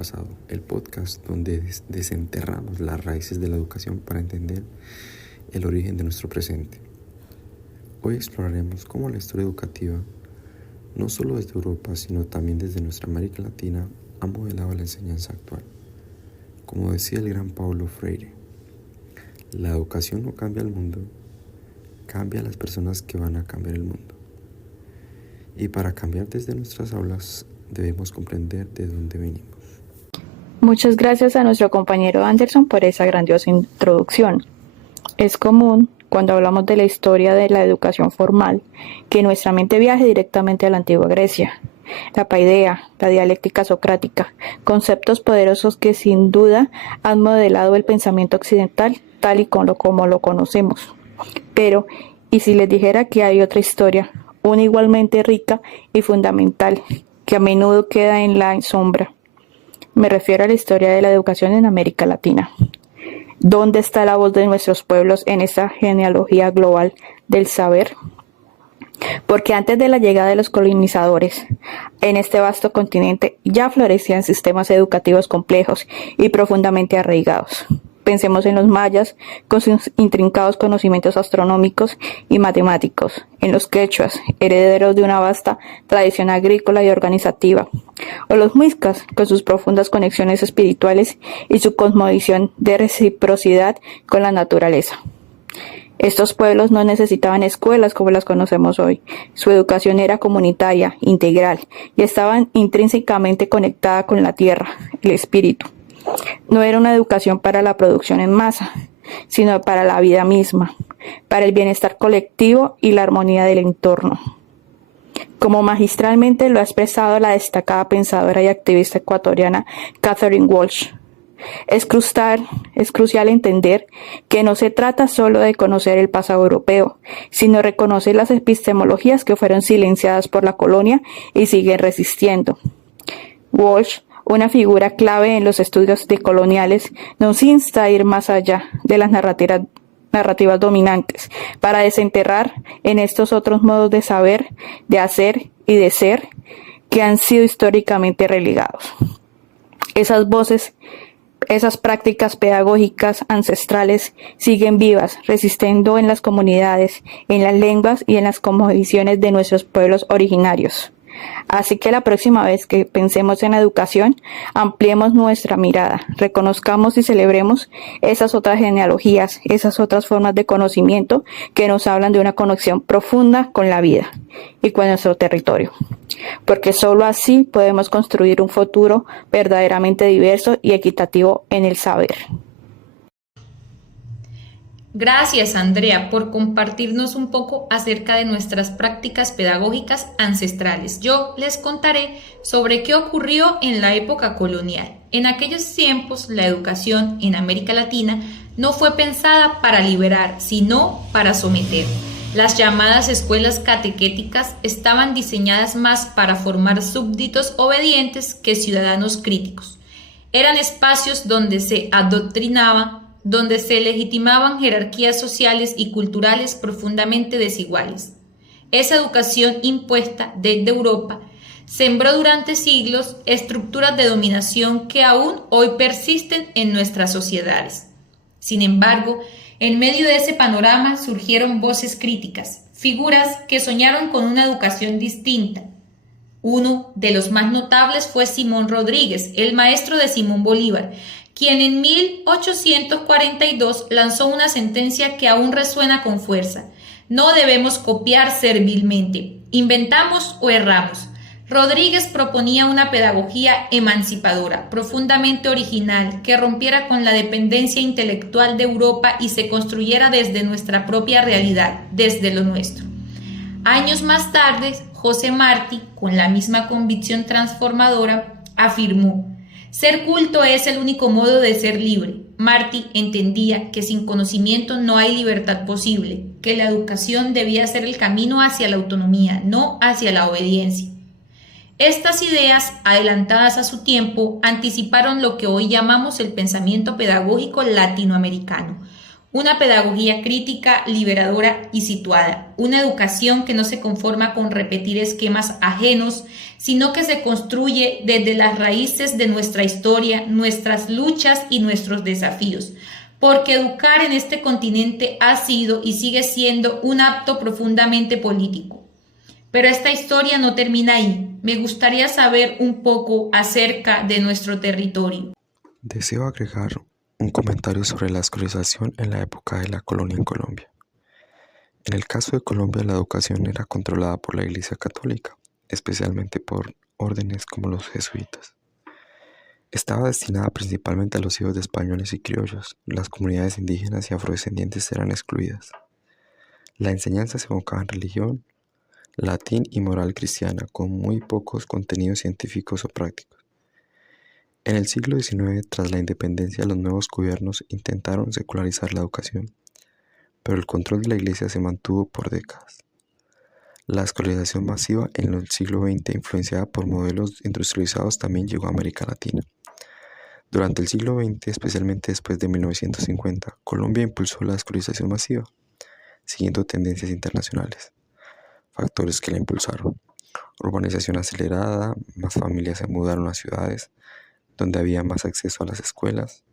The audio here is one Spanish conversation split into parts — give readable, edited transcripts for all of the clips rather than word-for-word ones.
pasado, el podcast donde desenterramos las raíces de la educación para entender el origen de nuestro presente. Hoy exploraremos cómo la historia educativa, no solo desde Europa, sino también desde nuestra América Latina, ha modelado la enseñanza actual. Como decía el gran Paulo Freire, la educación no cambia el mundo, cambia a las personas que van a cambiar el mundo. Y para cambiar desde nuestras aulas, debemos comprender de dónde venimos. Muchas gracias a nuestro compañero Anderson por esa grandiosa introducción. Es común, cuando hablamos de la historia de la educación formal, que nuestra mente viaje directamente a la antigua Grecia. La paideia, la dialéctica socrática, conceptos poderosos que sin duda han modelado el pensamiento occidental tal y como lo conocemos. Pero, ¿y si les dijera que hay otra historia, una igualmente rica y fundamental, que a menudo queda en la sombra? Me refiero a la historia de la educación en América Latina. ¿Dónde está la voz de nuestros pueblos en esa genealogía global del saber? Porque antes de la llegada de los colonizadores, en este vasto continente ya florecían sistemas educativos complejos y profundamente arraigados. Pensemos en los mayas, con sus intrincados conocimientos astronómicos y matemáticos, en los quechuas, herederos de una vasta tradición agrícola y organizativa, o los muiscas, con sus profundas conexiones espirituales y su cosmovisión de reciprocidad con la naturaleza. Estos pueblos no necesitaban escuelas como las conocemos hoy. Su educación era comunitaria, integral, y estaba intrínsecamente conectada con la tierra, el espíritu. No era una educación para la producción en masa, sino para la vida misma, para el bienestar colectivo y la armonía del entorno. Como magistralmente lo ha expresado la destacada pensadora y activista ecuatoriana Catherine Walsh, es crucial entender que no se trata solo de conocer el pasado europeo, sino reconocer las epistemologías que fueron silenciadas por la colonia y siguen resistiendo. Walsh, una figura clave en los estudios decoloniales, nos insta a ir más allá de las narrativas dominantes para desenterrar en estos otros modos de saber, de hacer y de ser que han sido históricamente relegados. Esas voces, esas prácticas pedagógicas ancestrales siguen vivas, resistiendo en las comunidades, en las lenguas y en las cosmovisiones de nuestros pueblos originarios. Así que la próxima vez que pensemos en educación, ampliemos nuestra mirada, reconozcamos y celebremos esas otras genealogías, esas otras formas de conocimiento que nos hablan de una conexión profunda con la vida y con nuestro territorio. Porque solo así podemos construir un futuro verdaderamente diverso y equitativo en el saber. Gracias, Andrea, por compartirnos un poco acerca de nuestras prácticas pedagógicas ancestrales. Yo les contaré sobre qué ocurrió en la época colonial. En aquellos tiempos, la educación en América Latina no fue pensada para liberar, sino para someter. Las llamadas escuelas catequéticas estaban diseñadas más para formar súbditos obedientes que ciudadanos críticos. Eran espacios donde se adoctrinaba, donde se legitimaban jerarquías sociales y culturales profundamente desiguales. Esa educación impuesta desde Europa sembró durante siglos estructuras de dominación que aún hoy persisten en nuestras sociedades. Sin embargo, en medio de ese panorama surgieron voces críticas, figuras que soñaron con una educación distinta. Uno de los más notables fue Simón Rodríguez, el maestro de Simón Bolívar, quien en 1842 lanzó una sentencia que aún resuena con fuerza. No debemos copiar servilmente, inventamos o erramos. Rodríguez proponía una pedagogía emancipadora, profundamente original, que rompiera con la dependencia intelectual de Europa y se construyera desde nuestra propia realidad, desde lo nuestro. Años más tarde, José Martí, con la misma convicción transformadora, afirmó: ser culto es el único modo de ser libre. Martí entendía que sin conocimiento no hay libertad posible, que la educación debía ser el camino hacia la autonomía, no hacia la obediencia. Estas ideas, adelantadas a su tiempo, anticiparon lo que hoy llamamos el pensamiento pedagógico latinoamericano, Una pedagogía crítica, liberadora y situada. Una educación que no se conforma con repetir esquemas ajenos, sino que se construye desde las raíces de nuestra historia, nuestras luchas y nuestros desafíos. Porque educar en este continente ha sido y sigue siendo un acto profundamente político. Pero esta historia no termina ahí. Me gustaría saber un poco acerca de nuestro territorio. Deseo agregar un comentario sobre la escolarización en la época de la colonia en Colombia. En el caso de Colombia, la educación era controlada por la Iglesia Católica, especialmente por órdenes como los jesuitas. Estaba destinada principalmente a los hijos de españoles y criollos. Las comunidades indígenas y afrodescendientes eran excluidas. La enseñanza se enfocaba en religión, latín y moral cristiana, con muy pocos contenidos científicos o prácticos. En el siglo XIX, tras la independencia, los nuevos gobiernos intentaron secularizar la educación, pero el control de la Iglesia se mantuvo por décadas. La escolarización masiva en el siglo XX, influenciada por modelos industrializados, también llegó a América Latina. Durante el siglo XX, especialmente después de 1950, Colombia impulsó la escolarización masiva, siguiendo tendencias internacionales. Factores que la impulsaron: urbanización acelerada, más familias se mudaron a ciudades donde había más acceso a las escuelas.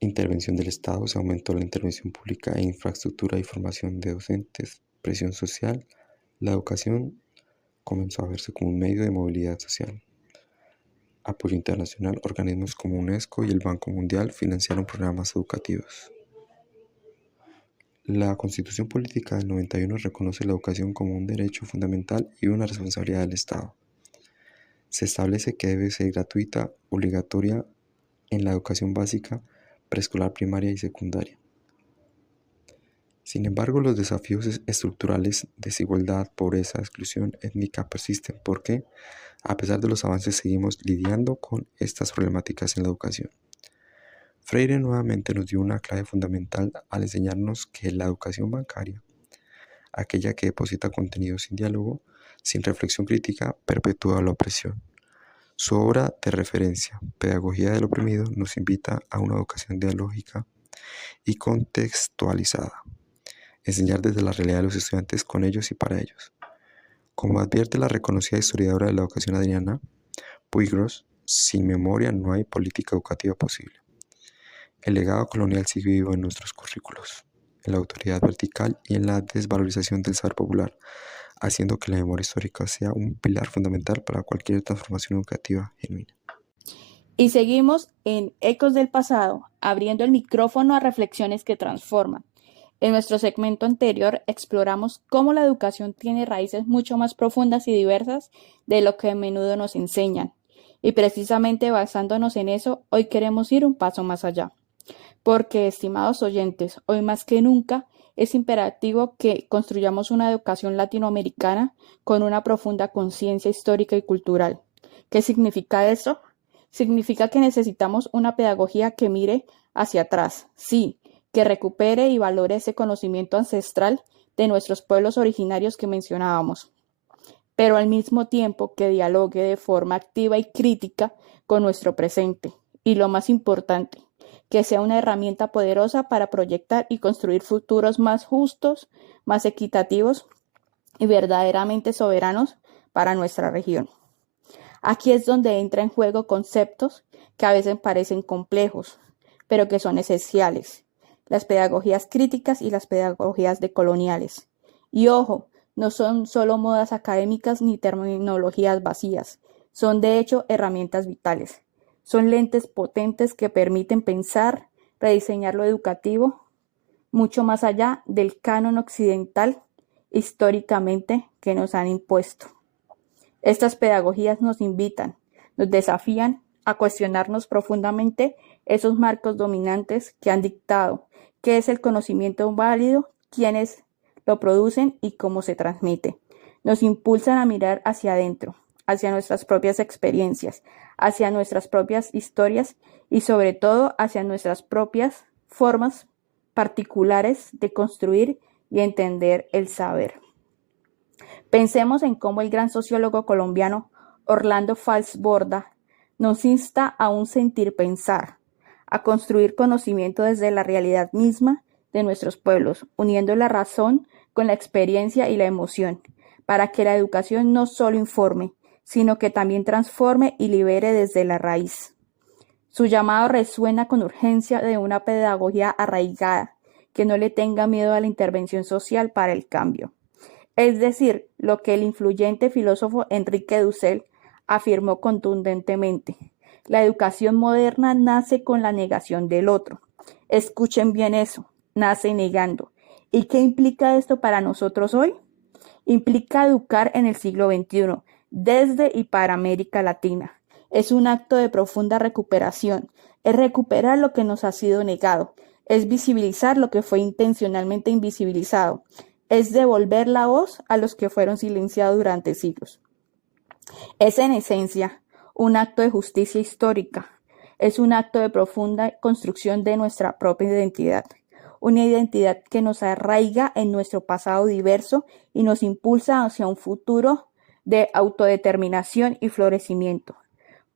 Intervención del Estado: se aumentó la intervención pública en infraestructura y formación de docentes. Presión social: la educación comenzó a verse como un medio de movilidad social. Apoyo internacional: organismos como UNESCO y el Banco Mundial financiaron programas educativos. La Constitución Política del 91 reconoce la educación como un derecho fundamental y una responsabilidad del Estado. Se establece que debe ser gratuita, obligatoria en la educación básica, preescolar, primaria y secundaria. Sin embargo, los desafíos estructurales, desigualdad, pobreza, exclusión étnica persisten porque, a pesar de los avances, seguimos lidiando con estas problemáticas en la educación. Freire nuevamente nos dio una clave fundamental al enseñarnos que la educación bancaria, aquella que deposita contenido sin diálogo, sin reflexión crítica, perpetúa la opresión. Su obra de referencia, Pedagogía del Oprimido, nos invita a una educación dialógica y contextualizada. Enseñar desde la realidad de los estudiantes, con ellos y para ellos. Como advierte la reconocida historiadora de la educación Adriana Puigros, sin memoria no hay política educativa posible. El legado colonial sigue vivo en nuestros currículos, en la autoridad vertical y en la desvalorización del saber popular, haciendo que la memoria histórica sea un pilar fundamental para cualquier transformación educativa genuina. Y seguimos en Ecos del Pasado, abriendo el micrófono a reflexiones que transforman. En nuestro segmento anterior exploramos cómo la educación tiene raíces mucho más profundas y diversas de lo que a menudo nos enseñan. Y precisamente basándonos en eso, hoy queremos ir un paso más allá. Porque, estimados oyentes, hoy más que nunca es imperativo que construyamos una educación latinoamericana con una profunda conciencia histórica y cultural. ¿Qué significa eso? Significa que necesitamos una pedagogía que mire hacia atrás, sí, que recupere y valore ese conocimiento ancestral de nuestros pueblos originarios que mencionábamos, pero al mismo tiempo que dialogue de forma activa y crítica con nuestro presente. Y lo más importante, que sea una herramienta poderosa para proyectar y construir futuros más justos, más equitativos y verdaderamente soberanos para nuestra región. Aquí es donde entra en juego conceptos que a veces parecen complejos, pero que son esenciales: las pedagogías críticas y las pedagogías decoloniales. Y ojo, no son solo modas académicas ni terminologías vacías, son de hecho herramientas vitales. Son lentes potentes que permiten pensar, rediseñar lo educativo, mucho más allá del canon occidental históricamente que nos han impuesto. Estas pedagogías nos invitan, nos desafían a cuestionarnos profundamente esos marcos dominantes que han dictado qué es el conocimiento válido, quiénes lo producen y cómo se transmite. Nos impulsan a mirar hacia adentro, hacia nuestras propias experiencias, hacia nuestras propias historias y sobre todo hacia nuestras propias formas particulares de construir y entender el saber. Pensemos en cómo el gran sociólogo colombiano Orlando Falsborda nos insta a un sentir pensar, a construir conocimiento desde la realidad misma de nuestros pueblos, uniendo la razón con la experiencia y la emoción, para que la educación no solo informe, sino que también transforme y libere desde la raíz. Su llamado resuena con urgencia de una pedagogía arraigada, que no le tenga miedo a la intervención social para el cambio. Es decir, lo que el influyente filósofo Enrique Dussel afirmó contundentemente: la educación moderna nace con la negación del otro. Escuchen bien eso, nace negando. ¿Y qué implica esto para nosotros hoy? Implica educar en el siglo XXI, desde y para América Latina. Es un acto de profunda recuperación, es recuperar lo que nos ha sido negado, es visibilizar lo que fue intencionalmente invisibilizado, es devolver la voz a los que fueron silenciados durante siglos. Es en esencia un acto de justicia histórica, es un acto de profunda construcción de nuestra propia identidad, una identidad que nos arraiga en nuestro pasado diverso y nos impulsa hacia un futuro de autodeterminación y florecimiento,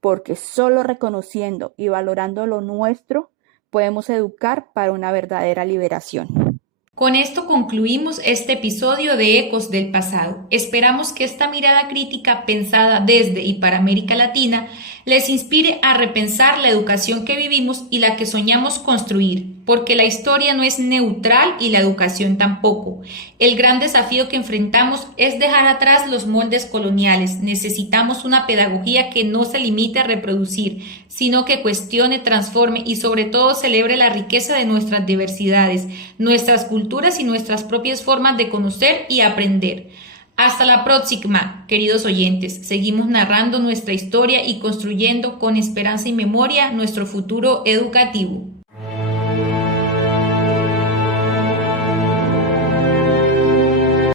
porque solo reconociendo y valorando lo nuestro podemos educar para una verdadera liberación. Con esto concluimos este episodio de Ecos del Pasado. Esperamos que esta mirada crítica pensada desde y para América Latina les inspire a repensar la educación que vivimos y la que soñamos construir, porque la historia no es neutral y la educación tampoco. El gran desafío que enfrentamos es dejar atrás los moldes coloniales. Necesitamos una pedagogía que no se limite a reproducir, sino que cuestione, transforme y sobre todo celebre la riqueza de nuestras diversidades, nuestras culturas y nuestras propias formas de conocer y aprender. Hasta la próxima, queridos oyentes. Seguimos narrando nuestra historia y construyendo con esperanza y memoria nuestro futuro educativo.